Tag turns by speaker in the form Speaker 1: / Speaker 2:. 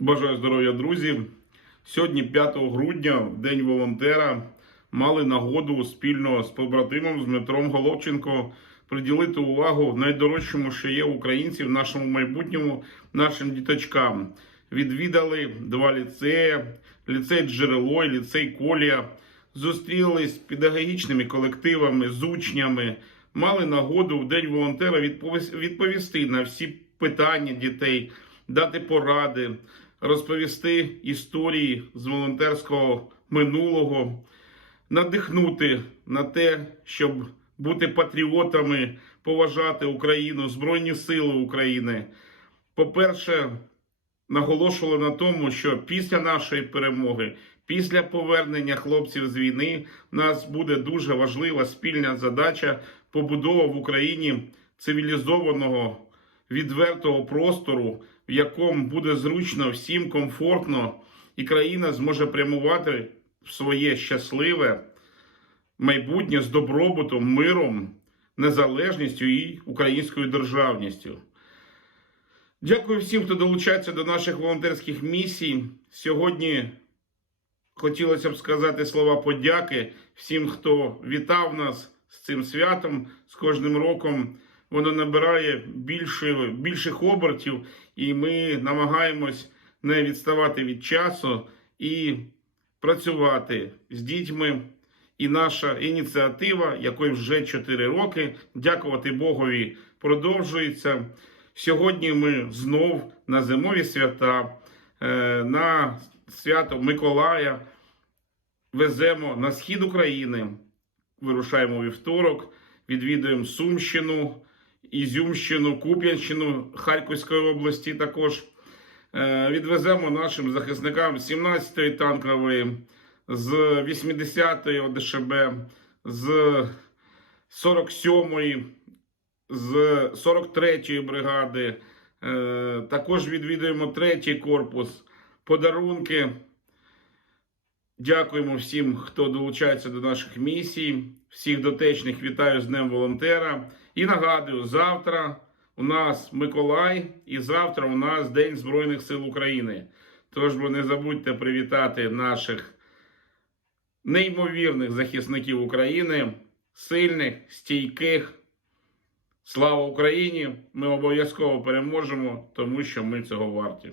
Speaker 1: Бажаю здоров'я, друзі. Сьогодні, 5 грудня, в День волонтера, мали нагоду спільно з побратимом з Дмитром Головченко приділити увагу найдорожчому, що є українців, нашому майбутньому, нашим діточкам. Відвідали два ліцеї: ліцей Джерело ліцей Колія. Зустрілись з педагогічними колективами, з учнями, мали нагоду в День волонтера відповіс- відповісти на всі питання дітей, дати поради, розповісти історії з волонтерського минулого, надихнути на те, щоб бути патріотами, поважати Україну, Збройні Сили України. По-перше, наголошували на тому, що після нашої перемоги, після повернення хлопців з війни, у нас буде дуже важлива спільна задача побудова в Україні цивілізованого відвертого простору, в якому буде зручно всім комфортно, і країна зможе прямувати в своє щасливе майбутнє з добробутом, миром, незалежністю і українською державністю. Дякую всім, хто долучається до наших волонтерських місій. Сьогодні хотілося б сказати слова подяки всім, хто вітав нас з цим святом. З кожним роком воно набирає більше, більших обертів, і ми намагаємось не відставати від часу і працювати з дітьми. І наша ініціатива, якої вже 4 роки, дякувати Богові, продовжується. Сьогодні ми знов на зимові свята, е, на свято Миколая веземо на схід України. Вирушаємо вівторок, відвідуємо Сумщину, Ізюмщину, Куп'янщину Харківської області. Також Е, відвеземо нашим захисникам 17-ї танкової, з 80-ї ОДШБ, з 47-ї, з 43-ї бригади. Е, Також відвідуємо третій корпус, подарунки. Дякуємо всім, хто долучається до наших місій. Всіх дотечних вітаю з Днем волонтера. І нагадую, завтра у нас Миколай, і завтра у нас День Збройних сил України. Тож бо не забудьте привітати наших неймовірних захисників України, сильних, стійких. Слава Україні! Ми обов'язково переможемо, тому що ми цього варті.